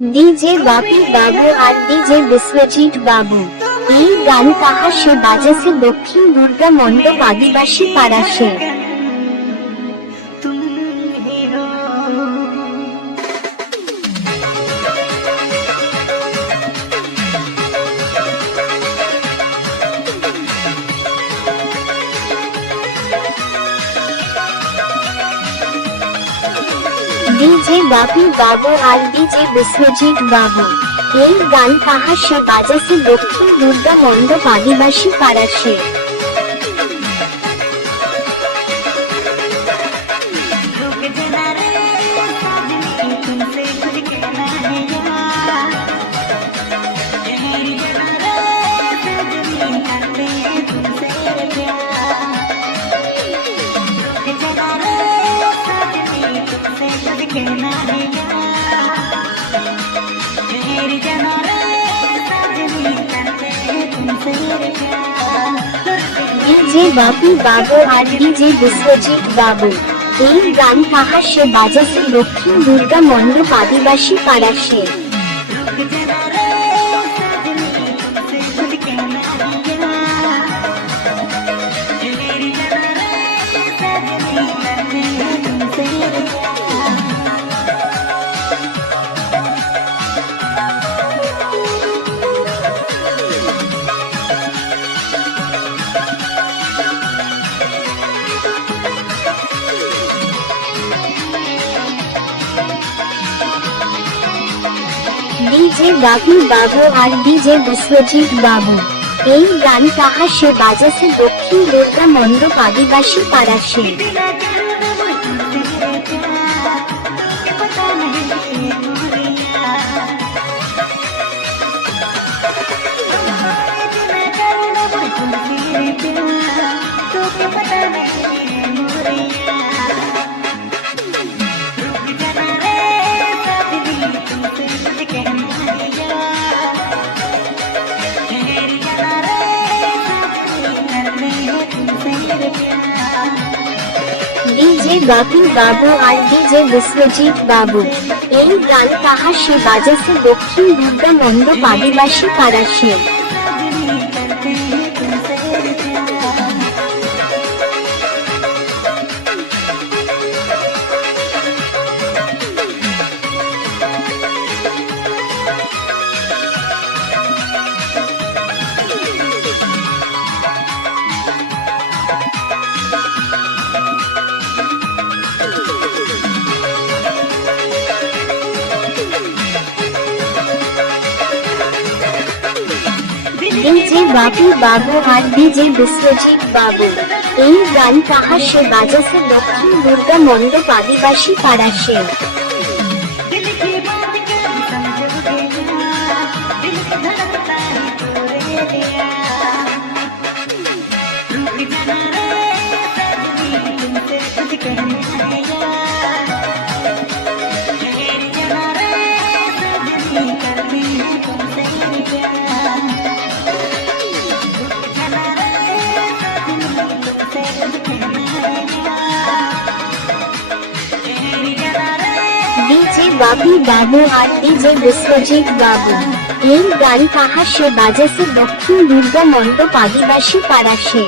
DJ Bapi बाबू और DJ Vishwajeet बाबू এই গান কাহা সে বাজেছে দক্ষিণ দুর্গা মণ্ডপ আদিবাসী পাড়া সে डीजे बापी बाबू और डीजे विश्वजीत बाबू এই গান কাহা সে বাজেছে দক্ষিণ দুর্গা মণ্ডপ আদিবাসী পাড়া সে डीजे बापी बाबू और डीजे विश्वजीत बाबू এই গান কাহা সে বাজেছে দক্ষিণ দুর্গা মণ্ডপ আদিবাসী পাড়া সে डीजे बापी बाबू और डीजे विश्वजीत बाबू এই গান কাহা সে বাজেছে দক্ষিণ দুর্গা মণ্ডপ আদিবাসী পাড়া সে डीजे बापी बाबू और डीजे विश्वजीत बाबू এই গান কাহা সে বাজেছে দক্ষিণ দুর্গা মণ্ডপ আদিবাসী পাড়া সে डीजे बापी बाबू और डीजे विश्वजीत बाबू এই গান কাহা সে বাজেছে দক্ষিণ দুর্গা মণ্ডপ আদিবাসী পাড়া সে डीजे बापी बाबू और डीजे विश्वजीत बाबू এই গান কাহা সে বাজেছে দক্ষিণ দুর্গা মণ্ডপ আদিবাসী পাড়া সে।